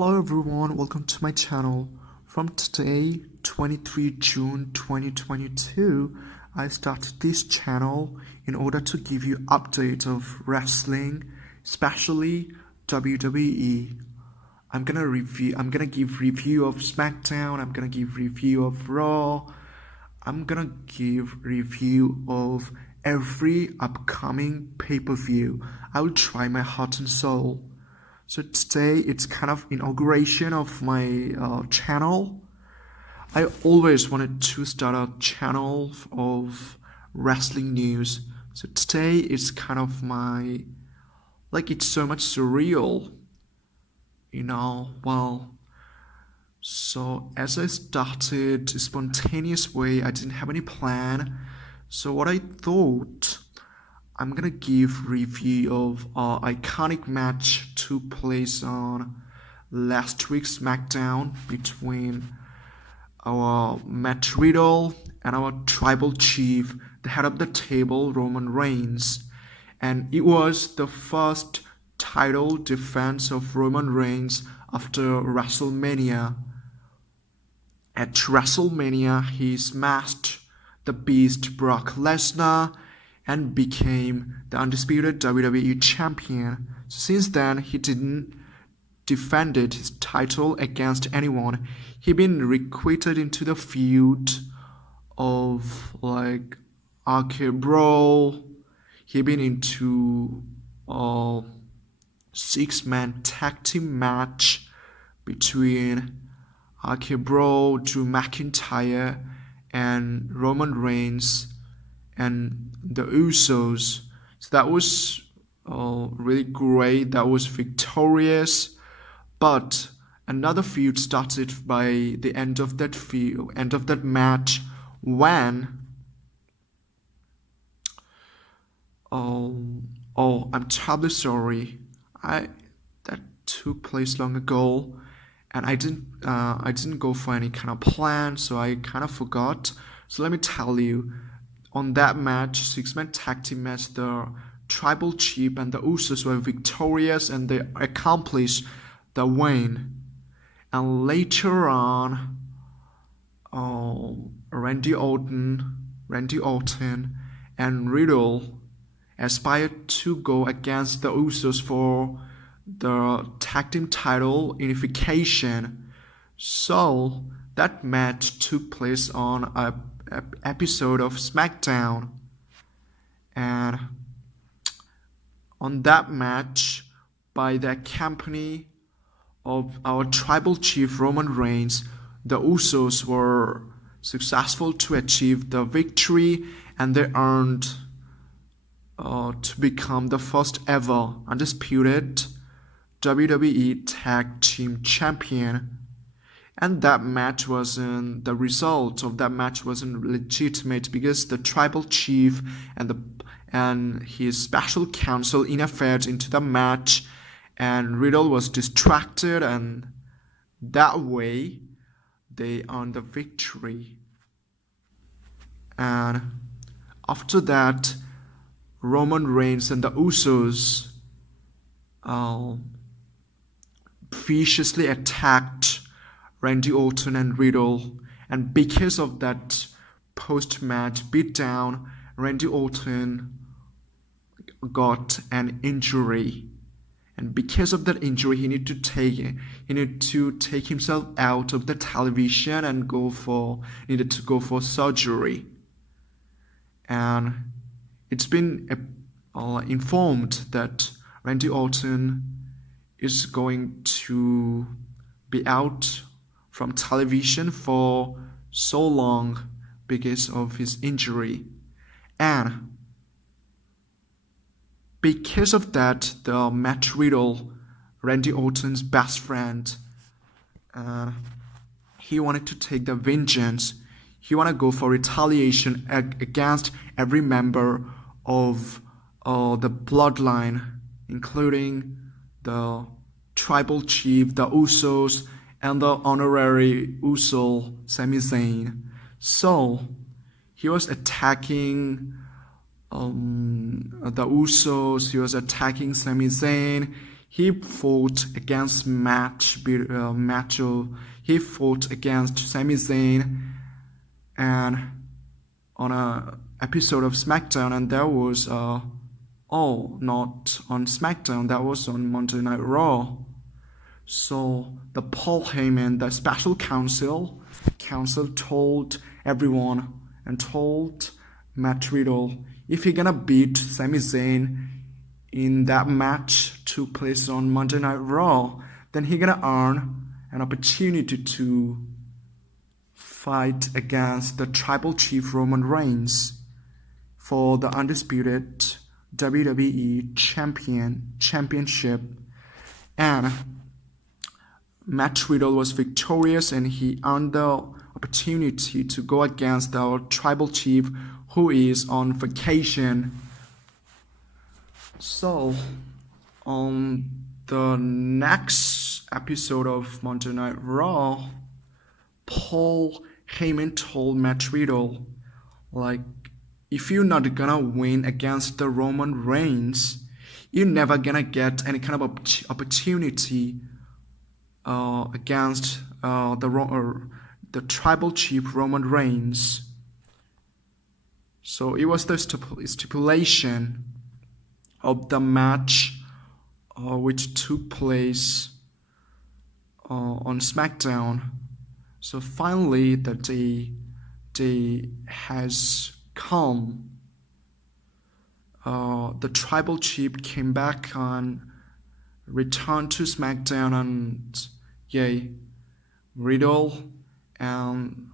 Hello everyone, welcome to my channel. From today, 23 June 2022, I started this channel in order to give you updates of wrestling, especially WWE. I'm gonna give review of SmackDown, I'm gonna give review of Raw, I'm gonna give review of every upcoming pay-per-view. I will try my heart and soul. So today it's kind of inauguration of my channel. I always wanted to start a channel of wrestling news. So today it's kind of my, it's so much surreal, So as I started a spontaneous way, I didn't have any plan. So what I thought, I'm gonna give review of our iconic match took place on last week's SmackDown between our Matt Riddle and our tribal chief, the head of the table, Roman Reigns. And it was the first title defense of Roman Reigns after WrestleMania. At WrestleMania, he smashed the Beast Brock Lesnar and became the undisputed WWE champion. Since then, he didn't defended his title against anyone. He been recruited into the feud of RK Bro. He been into a 6-man tag team match between RK Bro, Drew McIntyre, and Roman Reigns and the Usos. So that was really great. That was victorious. But another feud started by the end of that match when I'm terribly sorry. That took place long ago, and I didn't go for any kind of plan, so I kind of forgot. So let me tell you. On that match, 6-man tag team match, the tribal chief and the Usos were victorious and they accomplished the win. And later on, Randy Orton and Riddle aspired to go against the Usos for the tag team title unification. So that match took place on a episode of SmackDown, and on that match, by the company of our tribal chief Roman Reigns, the Usos were successful to achieve the victory, and they earned to become the first ever undisputed WWE Tag Team Champion. And the result of that match wasn't legitimate because the tribal chief and his special counsel interfered into the match, and Riddle was distracted, and that way they earned the victory. And after that, Roman Reigns and the Usos viciously attacked Randy Orton and Riddle, and because of that post-match beatdown, Randy Orton got an injury, and because of that injury, he needed to take himself out of the television and needed to go for surgery. And it's been informed that Randy Orton is going to be out from television for so long because of his injury. And because of that, the Matt Riddle, Randy Orton's best friend, he wanted to take the vengeance. He wanted to go for retaliation against every member of the bloodline, including the tribal chief, the Usos, and the honorary Uso, Sami Zayn. So he was attacking the Usos, he was attacking Sami Zayn, he fought against he fought against Sami Zayn and on a episode of SmackDown, and that was not on SmackDown, that was on Monday Night Raw. So the Paul Heyman, the special counsel told everyone and told Matt Riddle, if you're gonna beat Sami Zayn in that match took place on Monday Night Raw, then he's gonna earn an opportunity to fight against the Tribal Chief Roman Reigns for the undisputed WWE championship. And Matt Riddle was victorious, and he earned the opportunity to go against our Tribal Chief, who is on vacation. So, on the next episode of Monday Night Raw, Paul Heyman told Matt Riddle, like, if you're not gonna win against the Roman Reigns, you're never gonna get any kind of opportunity against the Tribal Chief Roman Reigns. So it was the stipulation of the match which took place on SmackDown. So finally the day has come. The Tribal Chief came back and returned to SmackDown, and Riddle and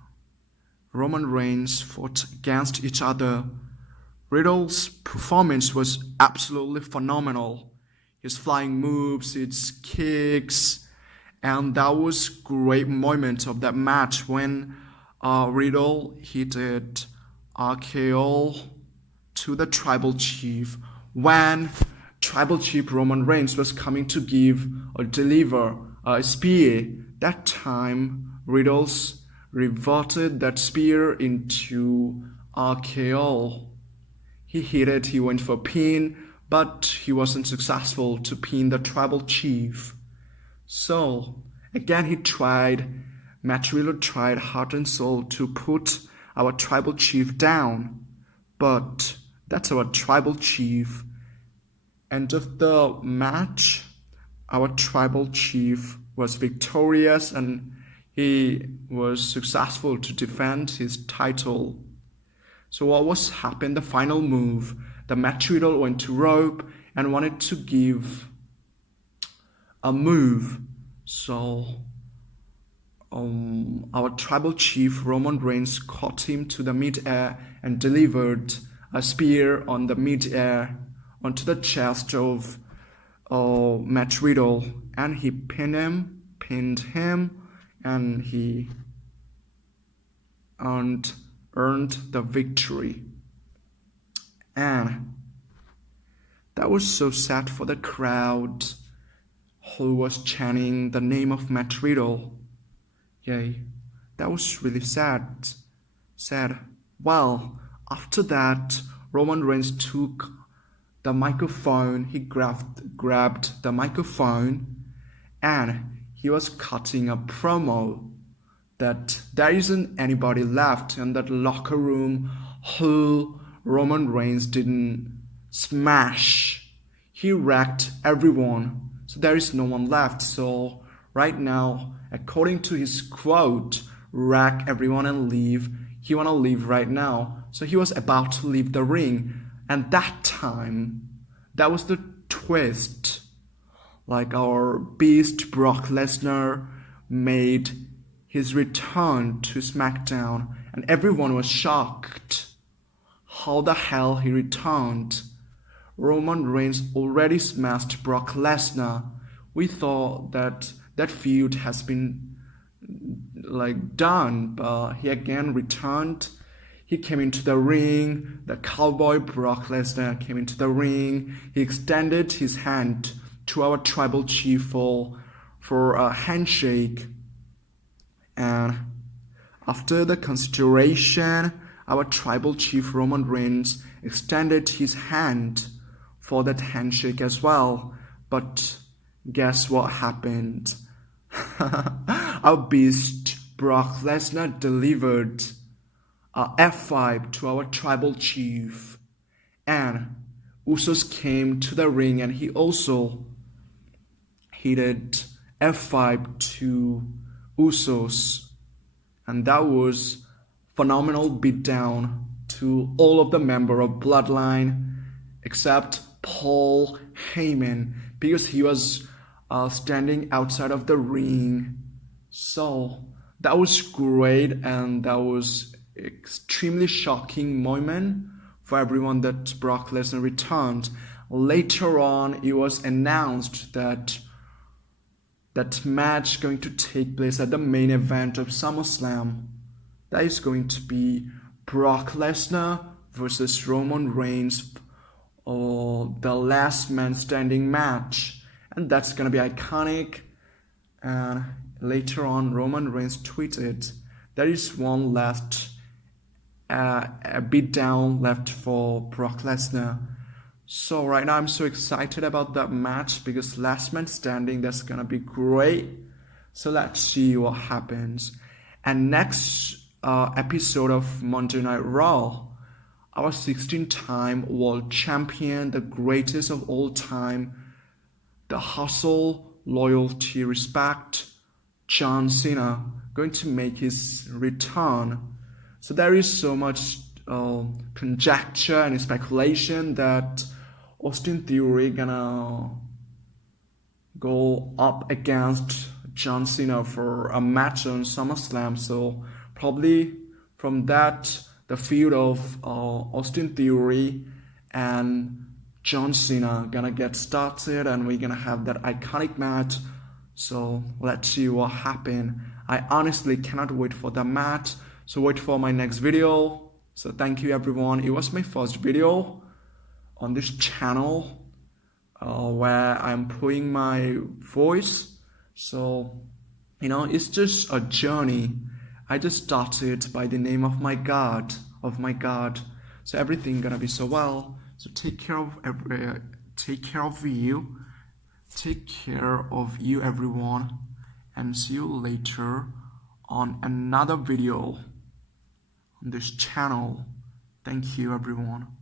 Roman Reigns fought against each other. Riddle's performance was absolutely phenomenal. His flying moves, his kicks, and that was great moment of that match when Riddle hit RKO to the Tribal Chief when Tribal Chief Roman Reigns was coming to give or deliver a spear. That time Riddle's reverted that spear into RKO. He hit it, he went for a pin, but he wasn't successful to pin the Tribal Chief. So again Matt Riddle tried heart and soul to put our Tribal Chief down, but that's our Tribal Chief. End of the match, our Tribal Chief was victorious and he was successful to defend his title. So what was happened? The final move, the Matt Riddle went to rope and wanted to give a move. So our Tribal Chief Roman Reigns caught him to the mid-air and delivered a spear on the mid-air onto the chest of Matt Riddle, and he pinned him, and he earned the victory. And that was so sad for the crowd who was chanting the name of Matt Riddle. That was really sad. Well, after that, Roman Reigns took the microphone. He grabbed the microphone and he was cutting a promo that there isn't anybody left in that locker room who Roman Reigns didn't smash. He wrecked everyone, so there is no one left. So right now, according to his quote, wreck everyone and leave, he wanna leave right now. So he was about to leave the ring, and that time, that was the twist. Like our beast Brock Lesnar made his return to SmackDown, and everyone was shocked. How the hell he returned? Roman Reigns already smashed Brock Lesnar. We thought that feud has been done, but he again returned. He came into the ring. The cowboy Brock Lesnar came into the ring. He extended his hand to our Tribal Chief for a handshake. And after the consideration, our Tribal Chief Roman Reigns extended his hand for that handshake as well. But guess what happened? Our beast Brock Lesnar delivered a F5 to our tribal chief, and Usos came to the ring and he also hit F5 to Usos, and that was phenomenal beatdown to all of the member of Bloodline except Paul Heyman because he was standing outside of the ring. So that was great, and that was extremely shocking moment for everyone that Brock Lesnar returned. Later on, it was announced that that match going to take place at the main event of SummerSlam. That is going to be Brock Lesnar versus Roman Reigns, or the last man standing match, and that's gonna be iconic. And later on, Roman Reigns tweeted, "There is one last a beatdown left for Brock Lesnar." So right now I'm so excited about that match because last man standing, that's gonna be great. So let's see what happens. And next episode of Monday Night Raw, our 16-time world champion, the greatest of all time, the hustle, loyalty, respect, John Cena, going to make his return. So there is so much conjecture and speculation that Austin Theory gonna go up against John Cena for a match on SummerSlam. So probably from that, the feud of Austin Theory and John Cena gonna get started, and we're gonna have that iconic match. So let's see what happens. I honestly cannot wait for the match. So wait for my next video. So thank you everyone. It was my first video on this channel where I'm putting my voice. So it's just a journey. I just started by the name of my God, So everything gonna be so well. So take care of you everyone, and see you later on another video on this channel. Thank you everyone.